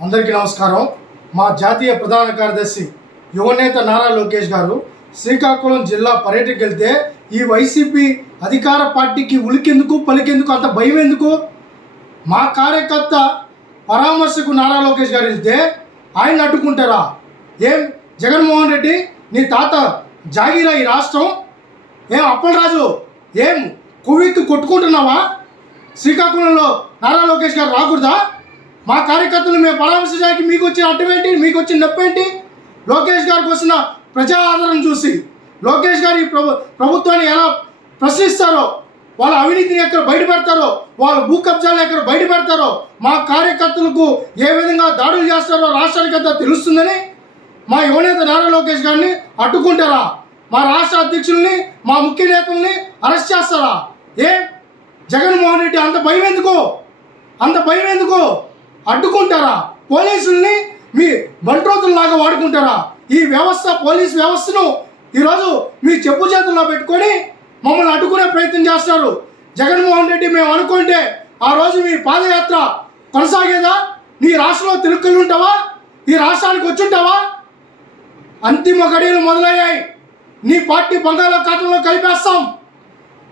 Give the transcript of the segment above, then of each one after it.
అందరికీ నమస్కారం. మా జాతీయ ప్రధాన కార్యదర్శి యువనేత నారా లోకేష్ గారు శ్రీకాకుళం జిల్లా పర్యటనకి వెళ్తే ఈ వైసీపీ అధికార పార్టీకి ఉలికెందుకు పలికెందుకు అంత భయం ఎందుకు? మా కార్యకర్త పరామర్శకు నారా లోకేష్ గారు వెళ్తే ఆయన అడ్డుకుంటారా? ఏం? జగన్మోహన్ రెడ్డి నీ తాత జాగీరా ఈ రాష్ట్రం? ఏం అప్పలరాజు ఏం? కువిక్కి కొట్టుకుంటున్నావా? శ్రీకాకుళంలో నారా లోకేష్ గారు రాకూడదా? మా కార్యకర్తలు మేము పరామర్శించడానికి మీకు వచ్చిన అడ్డమేంటి మీకు వచ్చిన నొప్పేంటి లోకేష్ గారికి వచ్చిన ప్రజా ఆదరణ చూసి లోకేష్ గారి ప్రభు ప్రభుత్వాన్ని ఎలా ప్రశ్నిస్తారో వాళ్ళ అవినీతిని ఎక్కడ బయటపెడతారో వాళ్ళ భూ కబ్జాలను ఎక్కడ బయటపెడతారో మా కార్యకర్తలకు ఏ విధంగా దాడులు చేస్తారో రాష్ట్రానికి అంతా తెలుస్తుందని మా యువనేత నారా లోకేష్ గారిని అడ్డుకుంటారా? మా రాష్ట్ర అధ్యక్షుల్ని మా ముఖ్య నేతల్ని అరెస్ట్ చేస్తారా? ఏ? జగన్మోహన్ రెడ్డి అంత భయం ఎందుకు? అంత భయం ఎందుకు? అడ్డుకుంటారా? పోలీసుల్ని మీ బంట్రోతుల్లాగా వాడుకుంటారా? ఈ వ్యవస్థ పోలీస్ వ్యవస్థను ఈరోజు మీ చెప్పు చేతుల్లో పెట్టుకొని మమ్మల్ని అడ్డుకునే ప్రయత్నం చేస్తారు జగన్మోహన్ రెడ్డి మేము అనుకుంటే ఆ రోజు మీ పాదయాత్ర కొనసాగేదా? నీ రాష్ట్రంలో తిరుక్కలు ఉంటావా? ఈ రాష్ట్రానికి వచ్చుంటావా? అంతిమ గడియలు మొదలయ్యాయి. నీ పార్టీ బంగాళాఖాతంలో కలిపేస్తాం.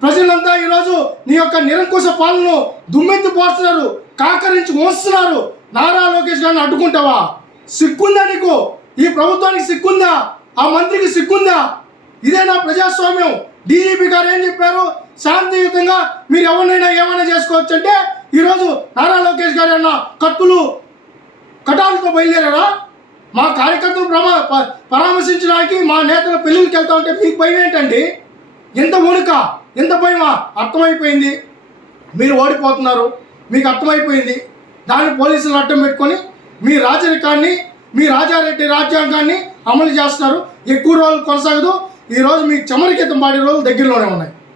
ప్రజలంతా ఈరోజు నీ యొక్క నిరంకుశ పాలనను దుమ్మెత్తి పోస్తున్నారు. కాకరించి మోస్తున్నారు నారా లోకేష్ గారిని అడ్డుకుంటావా? సిక్కుందా నీకు? ఈ ప్రభుత్వానికి సిక్కుందా? ఆ మంత్రికి సిక్కుందా? ఇదేనా ప్రజాస్వామ్యం. డీజీపీ గారు ఏం చెప్పారు? శాంతియుతంగా మీరు ఎవరినైనా ఏమైనా చేసుకోవచ్చు అంటే ఈరోజు నారా లోకేష్ గారు అన్న కత్తులు కటాలతో బయలుదేరారా? మా కార్యకర్తలు ప్రమా ప- పరామర్శించడానికి మా నేతల పెళ్ళిళ్ళకి వెళ్తా ఉంటే మీకు భయం ఏంటండి? ఎంత వణుక ఎంత భయమా? అర్థమైపోయింది. మీరు ఓడిపోతున్నారు. మీకు అర్థమైపోయింది. దాన్ని పోలీసులు అడ్డం పెట్టుకొని మీ రాజరికాన్ని మీ రాజారెడ్డి రాజ్యాంగాన్ని అమలు చేస్తున్నారు. ఎక్కువ రోజులు కొనసాగదు. ఈరోజు మీకు చమరికితం పాడే రోజులు దగ్గరలోనే ఉన్నాయి.